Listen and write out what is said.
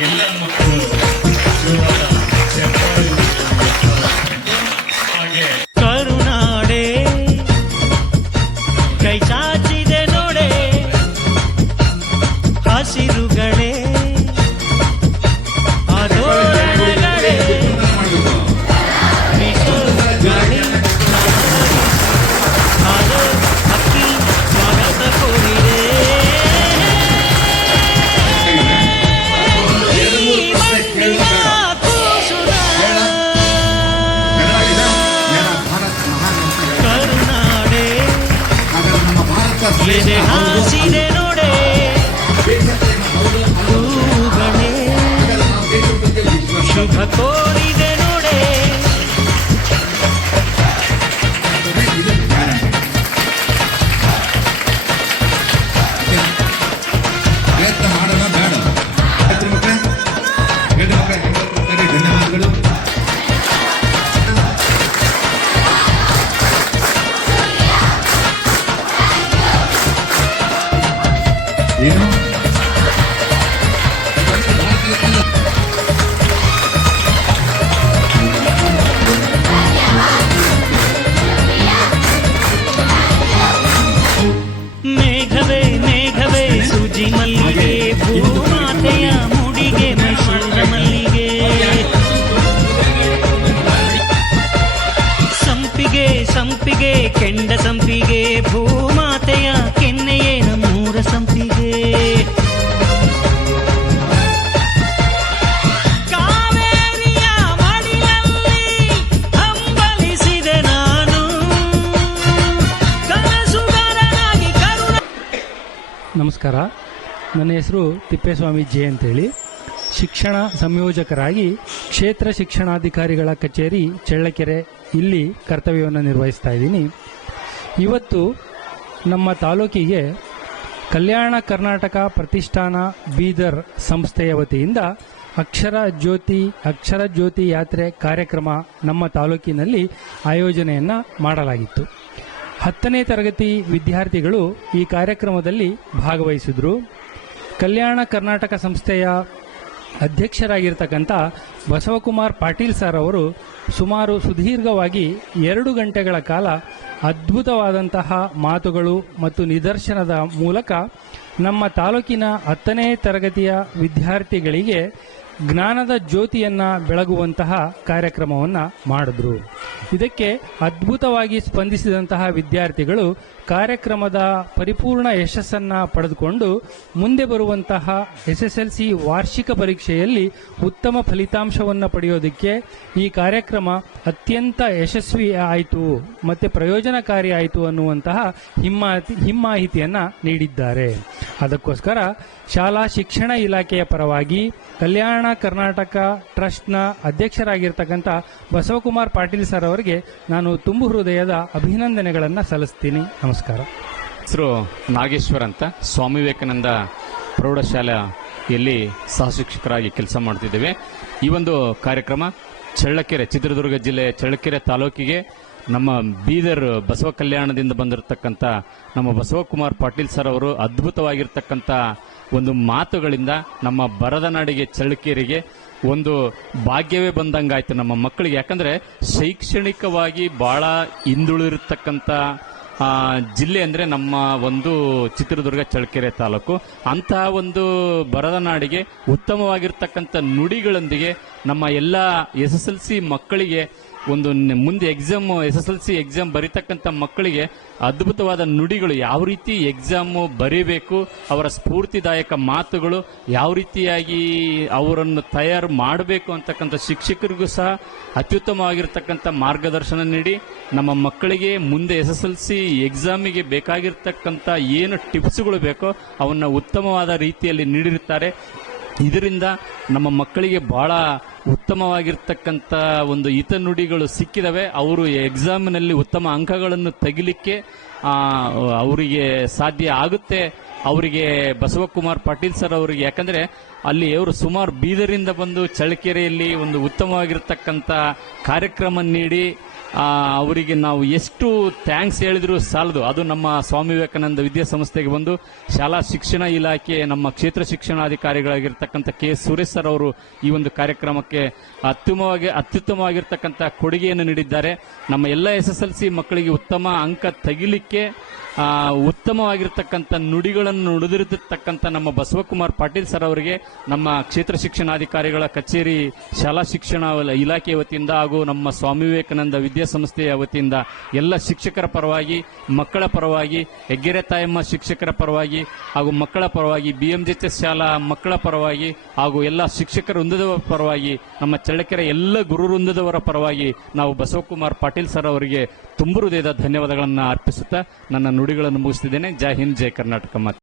ಎಲ್ಲ ಮಕ್ಕಳು ಜೋರಾದ ಚಪ್ಪಾಳೆ ಹಾಗೆ ಕರುನಾಡೆ ಕೈ ಚಾಚಿದೆ ನೋಡೆ ಹಸಿರುಗಳೇ ಅದೋರಣಗಳೇ ಗಾಳಿ ಹಾಲು ಅಕ್ಕಿ ಸ್ವಾಗತ ಕೋರಿದೆ ಕರುನಾಡೆ ಎದೆ ಹಾಸಿದೆ ನೋಡೆ ಹೂಗಳೇ ಶುಭ ಕೋರಿದೆ ನೋಡೆ ಪ್ರಯತ್ನ ಮಾಡೋಣ ಬೇಡ ಗಂಡು ಮಕ್ಕಳೇ ಧನ್ಯವಾದಗಳು. ಏನು ಮೇಘವೇ ಮೇಘವೇ ಸೂಜಿ ಮಲ್ಲಿಗೆ ಭೂಮಾತೆಯ ಮುಡಿಗೆ ಮೈಸೂರ ಮಲ್ಲಿಗೆ ಸಂಪಿಗೆ ಸಂಪಿಗೆ ಕೆಂಡ ಸಂಪಿಗೆ ಭೂಮಾತೆಯ ಕೆನ್ನೆಯೇ ನಮ್ಮೂರ ಸಂಪಿಗೆ ಕಾವೇರಿಯ ಮಡಿಲಲ್ಲಿ ಹಂಬಲಿಸಿದೆ ನಾನು ಕನಸುಗಾರನಾಗಿ ಕರುಣ. ನಮಸ್ಕಾರ, ನನ್ನ ಹೆಸರು ತಿಪ್ಪೇಸ್ವಾಮಿ ಜೆ ಅಂತೇಳಿ. ಶಿಕ್ಷಣ ಸಂಯೋಜಕರಾಗಿ ಕ್ಷೇತ್ರ ಶಿಕ್ಷಣಾಧಿಕಾರಿಗಳ ಕಚೇರಿ ಚಳ್ಳಕೆರೆ ಇಲ್ಲಿ ಕರ್ತವ್ಯವನ್ನು ನಿರ್ವಹಿಸ್ತಾ ಇದ್ದೀನಿ. ಇವತ್ತು ನಮ್ಮ ತಾಲೂಕಿಗೆ ಕಲ್ಯಾಣ ಕರ್ನಾಟಕ ಪ್ರತಿಷ್ಠಾನ ಬೀದರ್ ಸಂಸ್ಥೆಯ ವತಿಯಿಂದ ಅಕ್ಷರ ಜ್ಯೋತಿ ಯಾತ್ರೆ ಕಾರ್ಯಕ್ರಮ ನಮ್ಮ ತಾಲೂಕಿನಲ್ಲಿ ಆಯೋಜನೆಯನ್ನು ಮಾಡಲಾಗಿತ್ತು. 10ನೇ ತರಗತಿ ವಿದ್ಯಾರ್ಥಿಗಳು ಈ ಕಾರ್ಯಕ್ರಮದಲ್ಲಿ ಭಾಗವಹಿಸಿದರು. ಕಲ್ಯಾಣ ಕರ್ನಾಟಕ ಸಂಸ್ಥೆಯ ಅಧ್ಯಕ್ಷರಾಗಿರ್ತಕ್ಕಂಥ ಬಸವಕುಮಾರ್ ಪಾಟೀಲ್ ಸರ್ ಅವರು ಸುದೀರ್ಘವಾಗಿ 2 ಗಂಟೆಗಳ ಕಾಲ ಅದ್ಭುತವಾದಂತಹ ಮಾತುಗಳು ಮತ್ತು ನಿದರ್ಶನದ ಮೂಲಕ ನಮ್ಮ ತಾಲೂಕಿನ 10ನೇ ತರಗತಿಯ ವಿದ್ಯಾರ್ಥಿಗಳಿಗೆ ಜ್ಞಾನದ ಜ್ಯೋತಿಯನ್ನು ಬೆಳಗುವಂತಹ ಕಾರ್ಯಕ್ರಮವನ್ನು ಮಾಡಿದ್ರು. ಇದಕ್ಕೆ ಅದ್ಭುತವಾಗಿ ಸ್ಪಂದಿಸಿದಂತಹ ವಿದ್ಯಾರ್ಥಿಗಳು ಕಾರ್ಯಕ್ರಮದ ಪರಿಪೂರ್ಣ ಯಶಸ್ಸನ್ನು ಪಡೆದುಕೊಂಡು ಮುಂದೆ ಬರುವಂತಹ SSLC ವಾರ್ಷಿಕ ಪರೀಕ್ಷೆಯಲ್ಲಿ ಉತ್ತಮ ಫಲಿತಾಂಶವನ್ನು ಪಡೆಯೋದಕ್ಕೆ ಈ ಕಾರ್ಯಕ್ರಮ ಅತ್ಯಂತ ಯಶಸ್ವಿ ಆಯಿತು ಮತ್ತು ಪ್ರಯೋಜನಕಾರಿ ಆಯಿತು ಅನ್ನುವಂತಹ ಹಿಮ್ಮಾಹಿತಿಯನ್ನು ನೀಡಿದ್ದಾರೆ. ಅದಕ್ಕೋಸ್ಕರ ಶಾಲಾ ಶಿಕ್ಷಣ ಇಲಾಖೆಯ ಪರವಾಗಿ ಕಲ್ಯಾಣ ಕರ್ನಾಟಕ ಟ್ರಸ್ಟ್ನ ಅಧ್ಯಕ್ಷರಾಗಿರ್ತಕ್ಕಂಥ ಬಸವಕುಮಾರ್ ಪಾಟೀಲ್ ಸರ್ ಅವರಿಗೆ ನಾನು ತುಂಬು ಹೃದಯದ ಅಭಿನಂದನೆಗಳನ್ನು ಸಲ್ಲಿಸ್ತೀನಿ. ನಮಸ್ಕಾರ. ಹೆಸರು ನಾಗೇಶ್ವರ್ ಅಂತ, ಸ್ವಾಮಿ ವಿವೇಕಾನಂದ ಪ್ರೌಢಶಾಲೆಯಲ್ಲಿ ಸಹಶಿಕ್ಷಕರಾಗಿ ಕೆಲಸ ಮಾಡ್ತಿದ್ದೇವೆ. ಈ ಒಂದು ಕಾರ್ಯಕ್ರಮ ಚಳ್ಳಕೆರೆ, ಚಿತ್ರದುರ್ಗ ಜಿಲ್ಲೆ ಚಳ್ಳಕೆರೆ ತಾಲೂಕಿಗೆ ನಮ್ಮ ಬೀದರ್ ಬಸವ ಕಲ್ಯಾಣದಿಂದ ಬಂದಿರತಕ್ಕಂಥ ನಮ್ಮ ಬಸವಕುಮಾರ್ ಪಾಟೀಲ್ ಸರ್ ಅವರು ಅದ್ಭುತವಾಗಿರ್ತಕ್ಕಂಥ ಒಂದು ಮಾತುಗಳಿಂದ ನಮ್ಮ ಬರದ ನಾಡಿಗೆ ಚಳ್ಳಕೆರೆಗೆ ಒಂದು ಭಾಗ್ಯವೇ ಬಂದಂಗಾಯ್ತು ನಮ್ಮ ಮಕ್ಕಳಿಗೆ. ಯಾಕಂದ್ರೆ ಶೈಕ್ಷಣಿಕವಾಗಿ ಬಹಳ ಹಿಂದುಳಿರತಕ್ಕಂಥ ಜಿಲ್ಲೆ ಅಂದ್ರೆ ನಮ್ಮ ಒಂದು ಚಿತ್ರದುರ್ಗ ಚಳ್ಳಕೆರೆ ತಾಲೂಕು. ಅಂತಹ ಒಂದು ಬರದ ನಾಡಿಗೆ ಉತ್ತಮವಾಗಿರ್ತಕ್ಕಂಥ ನುಡಿಗಳೊಂದಿಗೆ ನಮ್ಮ ಎಲ್ಲ SSLC ಮಕ್ಕಳಿಗೆ ಒಂದು ಮುಂದೆ SSLC ಎಕ್ಸಾಮ್ ಬರೀತಕ್ಕಂಥ ಮಕ್ಕಳಿಗೆ ಅದ್ಭುತವಾದ ನುಡಿಗಳು, ಯಾವ ರೀತಿ ಎಕ್ಸಾಮ್ ಬರೀಬೇಕು, ಅವರ ಸ್ಫೂರ್ತಿದಾಯಕ ಮಾತುಗಳು, ಯಾವ ರೀತಿಯಾಗಿ ಅವರನ್ನು ತಯಾರು ಮಾಡಬೇಕು ಅಂತಕ್ಕಂಥ ಶಿಕ್ಷಕರಿಗೂ ಸಹ ಅತ್ಯುತ್ತಮವಾಗಿರ್ತಕ್ಕಂಥ ಮಾರ್ಗದರ್ಶನ ನೀಡಿ ನಮ್ಮ ಮಕ್ಕಳಿಗೆ ಮುಂದೆ SSLC ಎಕ್ಸಾಮಿಗೆ ಬೇಕಾಗಿರ್ತಕ್ಕಂಥ ಏನು ಟಿಪ್ಸ್ಗಳು ಬೇಕೋ ಅವನ್ನ ಉತ್ತಮವಾದ ರೀತಿಯಲ್ಲಿ ನೀಡಿರುತ್ತಾರೆ. ಇದರಿಂದ ನಮ್ಮ ಮಕ್ಕಳಿಗೆ ಬಹಳ ಉತ್ತಮವಾಗಿರ್ತಕ್ಕಂಥ ಒಂದು ಹಿತನುಡಿಗಳು ಸಿಕ್ಕಿದವೆ. ಅವರು ಎಕ್ಸಾಮಿನಲ್ಲಿ ಉತ್ತಮ ಅಂಕಗಳನ್ನು ತೆಗಿಲಿಕ್ಕೆ ಅವರಿಗೆ ಸಾಧ್ಯ ಆಗುತ್ತೆ. ಅವರಿಗೆ ಬಸವಕುಮಾರ್ ಪಾಟೀಲ್ ಸರ್ ಅವರಿಗೆ, ಯಾಕಂದ್ರೆ ಅಲ್ಲಿ ಅವರು ಸುಮಾರು ಬೀದರಿಂದ ಬಂದು ಚಳ್ಳಕೆರೆಯಲ್ಲಿ ಒಂದು ಉತ್ತಮವಾಗಿರ್ತಕ್ಕಂಥ ಕಾರ್ಯಕ್ರಮ ನೀಡಿ ಅವರಿಗೆ ನಾವು ಎಷ್ಟು ಥ್ಯಾಂಕ್ಸ್ ಹೇಳಿದ್ರು ಸಾಲದು. ಅದು ನಮ್ಮ ಸ್ವಾಮಿ ವಿವೇಕಾನಂದ ವಿದ್ಯಾಸಂಸ್ಥೆಗೆ ಬಂದು ಶಾಲಾ ಶಿಕ್ಷಣ ಇಲಾಖೆ ನಮ್ಮ ಕ್ಷೇತ್ರ ಶಿಕ್ಷಣಾಧಿಕಾರಿಗಳಾಗಿರ್ತಕ್ಕಂಥ ಕೆ ಸುರೇಶ್ ಸರ್ ಅವರು ಈ ಒಂದು ಕಾರ್ಯಕ್ರಮಕ್ಕೆ ಅತ್ಯುತ್ತಮವಾಗಿರ್ತಕ್ಕಂಥ ಕೊಡುಗೆಯನ್ನು ನೀಡಿದ್ದಾರೆ. ನಮ್ಮ ಎಲ್ಲ SSLC ಮಕ್ಕಳಿಗೆ ಉತ್ತಮ ಅಂಕ ತೆಗಿಲಿಕ್ಕೆ ಉತ್ತಮವಾಗಿರ್ತಕ್ಕಂಥ ನುಡಿಗಳನ್ನು ನುಡಿದಿರತಕ್ಕಂಥ ನಮ್ಮ ಬಸವಕುಮಾರ್ ಪಾಟೀಲ್ ಸರ್ ಅವರಿಗೆ ನಮ್ಮ ಕ್ಷೇತ್ರ ಶಿಕ್ಷಣಾಧಿಕಾರಿಗಳ ಕಚೇರಿ ಶಾಲಾ ಶಿಕ್ಷಣ ಇಲಾಖೆ ವತಿಯಿಂದ ಹಾಗೂ ನಮ್ಮ ಸ್ವಾಮಿ ವಿವೇಕಾನಂದ ವಿದ್ಯಾಸಂಸ್ಥೆಯ ವತಿಯಿಂದ ಎಲ್ಲ ಶಿಕ್ಷಕರ ಪರವಾಗಿ, ಮಕ್ಕಳ ಪರವಾಗಿ, ಹೆಗ್ಗೆರೆ ತಾಯಮ್ಮ ಶಿಕ್ಷಕರ ಪರವಾಗಿ ಹಾಗೂ ಮಕ್ಕಳ ಪರವಾಗಿ, BMJHS ಶಾಲಾ ಮಕ್ಕಳ ಪರವಾಗಿ ಹಾಗೂ ಎಲ್ಲ ಶಿಕ್ಷಕರ ವೃಂದದವರ ಪರವಾಗಿ, ನಮ್ಮ ಚಳ್ಳಕೆರೆ ಎಲ್ಲ ಗುರು ವೃಂದದವರ ಪರವಾಗಿ ನಾವು ಬಸವಕುಮಾರ್ ಪಾಟೀಲ್ ಸರ್ ಅವರಿಗೆ ತುಂಬು ಹೃದಯದ ಧನ್ಯವಾದಗಳನ್ನು ಅರ್ಪಿಸುತ್ತಾ ನನ್ನ ನುಡಿಗಳನ್ನು ಮುಗಿಸುತ್ತಿದ್ದೇನೆ. ಜೈ ಹಿಂದ್, ಜೈ ಕರ್ನಾಟಕ ಮಾತೆ.